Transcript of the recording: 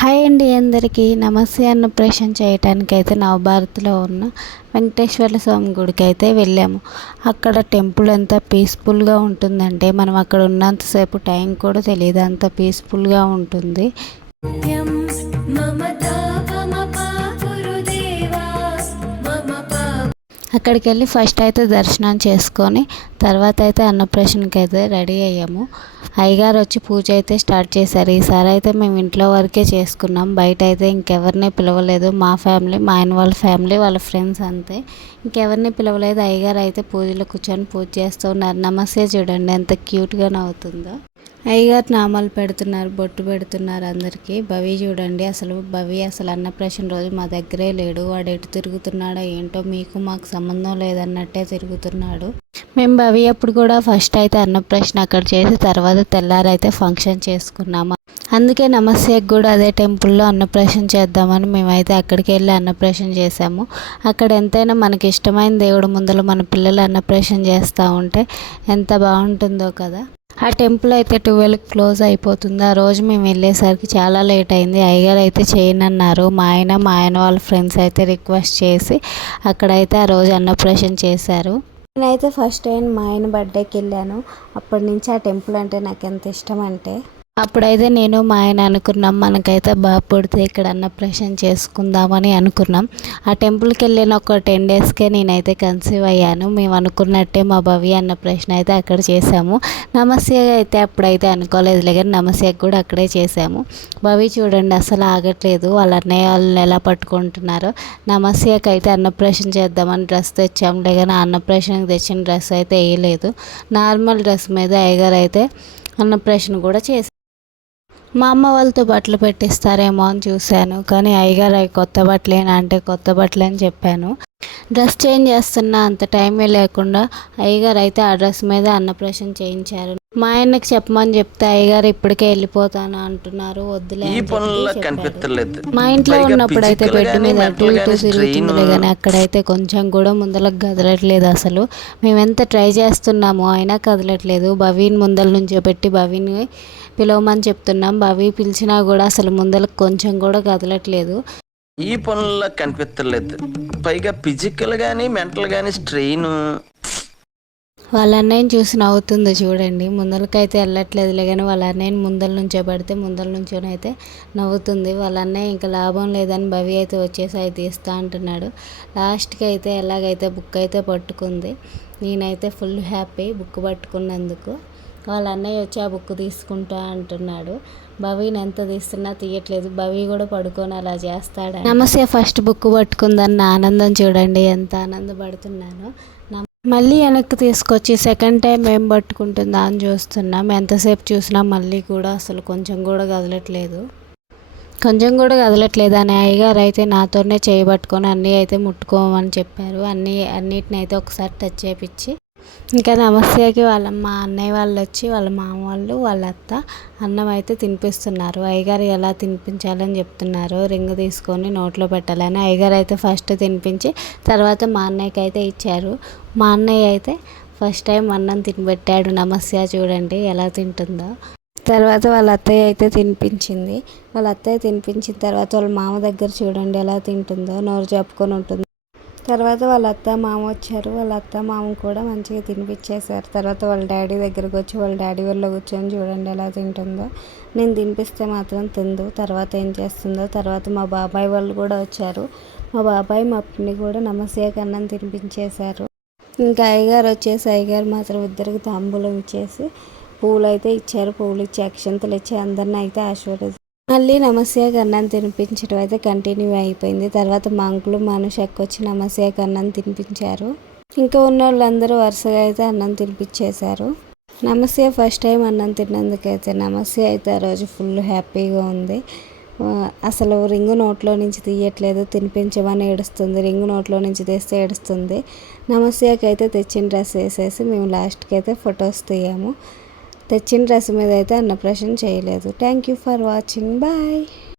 Hi అండి, అందరికీ నమస్తే. అన్నప్రాషన్ చేయడానికి అయితే నవభారత్లో ఉన్న వెంకటేశ్వర స్వామి గుడికి అయితే వెళ్ళాము. అక్కడ టెంపుల్ ఎంత పీస్ఫుల్గా ఉంటుందంటే మనం అక్కడ ఉన్నంతసేపు టైం కూడా తెలియదు, అంత పీస్ఫుల్గా ఉంటుంది. అక్కడికి వెళ్ళి ఫస్ట్ అయితే దర్శనం చేసుకొని తర్వాత అయితే అన్నప్రాషన్కి అయితే రెడీ అయ్యాము. అయ్యగారు వచ్చి పూజ అయితే స్టార్ట్ చేశారు. ఈసారి అయితే మేము ఇంట్లో వరకే చేసుకున్నాం, బయట అయితే ఇంకెవరిని పిలవలేదు. మా ఫ్యామిలీ, మా ఆయన వాళ్ళ ఫ్యామిలీ, వాళ్ళ ఫ్రెండ్స్ అంతే, ఇంకెవరిని పిలవలేదు. అయ్యగారు అయితే పూజలో కూర్చొని పూజ చేస్తూ ఉన్నారు. నమస్తే చూడండి ఎంత క్యూట్గా నవ్వుతుందో. అయ్యగారు నామాలు పెడుతున్నారు, బొట్టు పెడుతున్నారు అందరికీ. భవి చూడండి, భవి అసలు అన్నప్రాషన్ రోజు మా దగ్గరే లేడు. వాడు ఎటు తిరుగుతున్నాడో ఏంటో, మీకు మాకు సంబంధం లేదన్నట్టే తిరుగుతున్నాడు. మేము భవి అప్పుడు కూడా ఫస్ట్ అయితే అన్నప్రాషన్ అక్కడ చేసి తర్వాత తెల్లారైతే ఫంక్షన్ చేసుకున్నాము. అందుకే నమస్తేకి కూడా అదే టెంపుల్లో అన్నప్రాషన్ చేద్దామని మేమైతే అక్కడికి వెళ్ళి అన్నప్రాషన్ చేసాము. అక్కడ ఎంతైనా మనకి ఇష్టమైన దేవుడు ముందర మన పిల్లలు అన్నప్రాషన్ చేస్తూ ఉంటే ఎంత బాగుంటుందో కదా. ఆ టెంపుల్ అయితే 12కి క్లోజ్ అయిపోతుంది. ఆ రోజు మేము వెళ్ళేసరికి చాలా లేట్ అయింది. అయ్యగారు అయితే చేయనన్నారు. మా ఆయన వాళ్ళ ఫ్రెండ్స్ అయితే రిక్వెస్ట్ చేసి అక్కడైతే ఆ రోజు అన్నప్రాషన్ చేశారు. నేనైతే ఫస్ట్ టైం మా ఆయన బర్త్డేకి వెళ్ళాను. అప్పటి నుంచి ఆ టెంపుల్ అంటే నాకు ఎంత ఇష్టం అంటే, అప్పుడైతే నేను మా ఆయన అనుకున్నాం మనకైతే బాబు పుడితే ఇక్కడ అన్నప్రాషన్ చేసుకుందామని అనుకున్నాం. ఆ టెంపుల్కి వెళ్ళిన ఒక 10 డేస్కే నేనైతే కన్సీవ్ అయ్యాను. మేము అనుకున్నట్టే మా భవి అన్నప్రాషన్ అయితే అక్కడ చేసాము. నమస్తే అయితే అప్పుడైతే అనుకోలేదులే, కానీ నమస్తేకి కూడా అక్కడే చేసాము. భవి చూడండి అసలు ఆగట్లేదు, వాళ్ళ అన్నయ్య వాళ్ళని ఎలా పట్టుకుంటున్నారో. నమస్తేకి అయితే అన్నప్రాషన్ చేద్దామని డ్రెస్ తెచ్చాములే, కానీ అన్నప్రాషన్కి తెచ్చిన డ్రెస్ అయితే వేయలేదు. నార్మల్ డ్రెస్ మీద అయ్యగారు అయితే అన్నప్రాషన్ కూడా చేశారు. మా అమ్మ వాళ్ళతో బట్టలు పెట్టిస్తారేమో అని చూశాను, కానీ అయ్యగారు అవి కొత్త బట్టలేనా అంటే కొత్త బట్టలు అని చెప్పాను. డ్రెస్ చేంజ్ చేస్తున్నా అంత టైమే లేకుండా అయ్యగారు అయితే ఆ డ్రెస్ మీద అన్నప్రాషన్ చేయించారు. మా ఆయనకి చెప్పమని చెప్తే అయ్యగారు ఇప్పటికే వెళ్ళిపోతాను అంటున్నారు, వద్దులే. మా ఇంట్లో ఉన్నప్పుడు అయితే బెడ్ మీద అటు ఇటు తిరుగుతుందిలే, కానీ అక్కడైతే కొంచెం కూడా ముందలకు కదలట్లేదు. అసలు మేము ఎంత ట్రై చేస్తున్నామో అయినా కదలట్లేదు. భవిని ముందల నుంచో పెట్టి భవిని పిలవమని చెప్తున్నాం. భవి పిలిచినా కూడా అసలు ముందలకు కొంచెం కూడా కదలట్లేదు. ఈ పనుల్లో కనిపించలేదు, పైగా ఫిజికల్ కానీ మెంటల్ కానీ స్ట్రెయిన్. వాళ్ళ అన్నయ్యని చూసి నవ్వుతుంది చూడండి. ముందలకైతే వెళ్ళట్లేదులే, కానీ వాళ్ళ అన్నయ్యని ముందల నుంచో పెడితే ముందల నుంచోనైతే నవ్వుతుంది. వాళ్ళ అన్నయ్య ఇంకా లాభం లేదని భవి అయితే వచ్చేసి అవి తీస్తా అంటున్నాడు. లాస్ట్కి అయితే ఎలాగైతే బుక్ అయితే పట్టుకుంది. నేనైతే ఫుల్ హ్యాపీ బుక్ పట్టుకున్నందుకు. వాళ్ళ అన్నయ్య వచ్చి ఆ బుక్ తీసుకుంటా అంటున్నాడు. భవిని ఎంత తీస్తున్నా తీయట్లేదు. భవి కూడా పడుకొని అలా చేస్తాడు. నమస్తే ఫస్ట్ బుక్ పట్టుకుందన్న ఆనందం చూడండి, ఎంత ఆనందపడుతున్నానో. మళ్ళీ వెనక్కి తీసుకొచ్చి సెకండ్ టైం ఏం పట్టుకుంటుందా అని చూస్తున్నాం. ఎంతసేపు చూసినా మళ్ళీ కూడా అసలు కొంచెం కూడా కదలట్లేదు అని అయ్యగారు అయితే నాతోనే చేయబట్టుకొని అన్నీ అయితే ముట్టుకోమని చెప్పారు. అన్నిటిని అయితే ఒకసారి టచ్ చేయించి ఇంకా నమస్తేకి మా అన్నయ్య వాళ్ళు వచ్చి వాళ్ళ మామ వాళ్ళు వాళ్ళ అత్త అన్నం అయితే తినిపిస్తున్నారు. అయ్యగారు ఎలా తినిపించాలని చెప్తున్నారు. రింగ్ తీసుకొని నోట్లో పెట్టాలని. అయ్యగారు అయితే ఫస్ట్ తినిపించి తర్వాత మా అన్నయ్యకి అయితే ఇచ్చారు. మా అన్నయ్య అయితే ఫస్ట్ టైం అన్నం తినిపెట్టాడు. నమస్తే చూడండి ఎలా తింటుందో. తర్వాత వాళ్ళ అత్తయ్య అయితే తినిపించింది. వాళ్ళ అత్తయ్య తినిపించిన తర్వాత వాళ్ళ మామ దగ్గర చూడండి ఎలా తింటుందో, నోరు చెప్పుకొని ఉంటుంది. తర్వాత వాళ్ళ అత్త మామ వచ్చారు. వాళ్ళ అత్త మామ కూడా మంచిగా తినిపించేశారు. తర్వాత వాళ్ళ డాడీ దగ్గరకు వచ్చి వాళ్ళ డాడీ వాళ్ళ కూర్చొని చూడండి ఎలా తింటుందో. నేను తినిపిస్తే మాత్రం తిందు, తర్వాత ఏం చేస్తుందో. తర్వాత మా బాబాయ్ వాళ్ళు కూడా వచ్చారు. మా బాబాయ్ మా పిన్ని కూడా నమస్తేకి అన్నం తినిపించేశారు. ఇంకా అయ్యగారు వచ్చేసి అయ్యగారు మాత్రం ఇద్దరికి తాంబూలం ఇచ్చేసి పూలు అయితే ఇచ్చారు. పూలు ఇచ్చి అక్షంతలు ఇచ్చి అందరిని అయితే ఆశీర్వదించారు. మళ్ళీ నమస్తేకి అన్నం తినిపించడం అయితే కంటిన్యూ అయిపోయింది. తర్వాత మా అంకులు మనుషక్ వచ్చి నమస్తేకి అన్నం తినిపించారు. ఇంకా ఉన్న వాళ్ళందరూ వరుసగా అయితే అన్నం తినిపించేశారు. నమస్తే ఫస్ట్ టైం అన్నం తిన్నందుకైతే నమస్తే అయితే ఆ రోజు ఫుల్ హ్యాపీగా ఉంది. అసలు రింగు నోట్లో నుంచి తీయట్లేదు, తినిపించమని ఏడుస్తుంది. రింగు నోట్లో నుంచి తీస్తే ఏడుస్తుంది. నమస్తేకి అయితే తెచ్చిన డ్రెస్ వేసేసి మేము లాస్ట్కి అయితే ఫొటోస్ తీయాము. తెచ్చిన డ్రెస్ మీద అయితే అన్నప్రాషన్ చేయలేదు. Thank you for watching, bye.